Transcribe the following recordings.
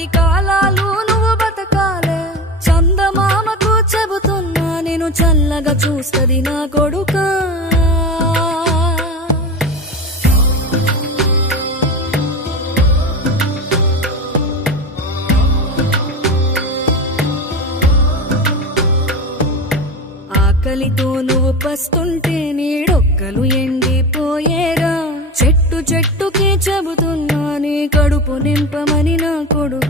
పది కాలాలు నువ్వు బతకాలే. చందమామకు చెబుతున్నా నేను చల్లగా చూస్తది నా కొడుకా. ఆకలితో నువ్వు పస్తుంటే నీడొక్కలు ఎండిపోయేరా. చెట్టు చెట్టుకే చెబుతున్నా నీ కడుపు నింపమని నా కొడుకు.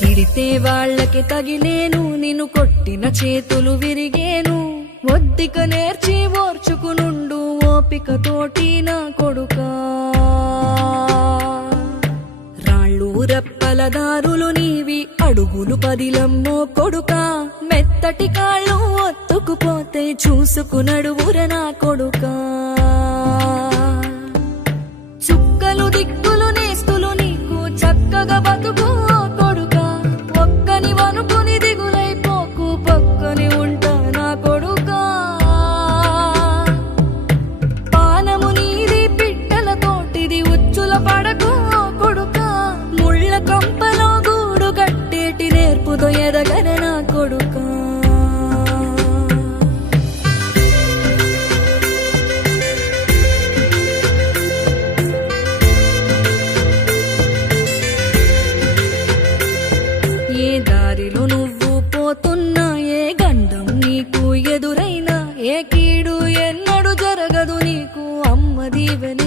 తిడితే వాళ్ళకి తగిలేను నిన్ను కొట్టిన చేతులు విరిగేను. ఒద్దిక నేర్చి ఓర్చుకునుండు ఓపికతోటి నా కొడుకా. రాళ్ళు రెప్పల దారులు నీవి అడుగులు పదిలమ్మో కొడుకా. మెత్తటి కాళ్ళు ఒత్తుకుపోతే చూసుకునడువుర నా కొడుకా. చుక్కలు దిక్కులు నేస్తులు నీకు చక్కగా బతుకు. నీతో ఎదగన నా కొడుకా. ఏ దారిలో నువ్వు పోతున్నా ఏ గండం నీకు ఎదురైనా ఏ కీడు ఎన్నడు జరగదు నీకు. అమ్మ దీవెనిది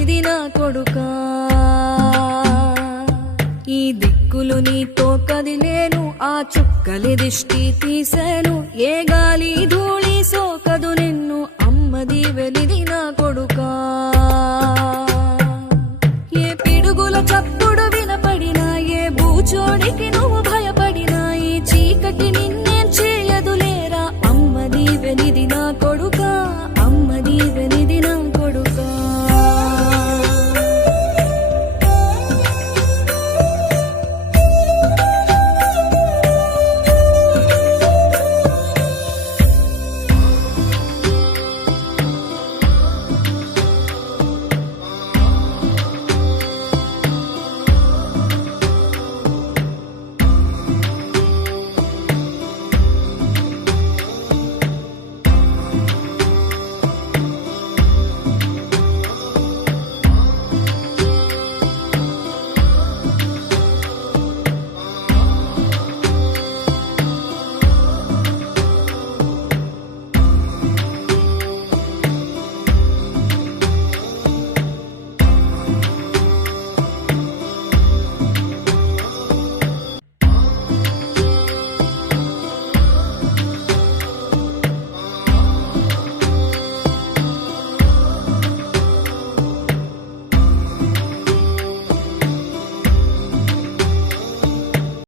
చుక్కలి దిష్టి తీశాను ఏ గాలి ధూళి సోకదు నిన్ను అమ్మది వెలిది నా కొడుకా. ఏ పిడుగుల చప్పుడు వినపడినా ఏ బూచోడికి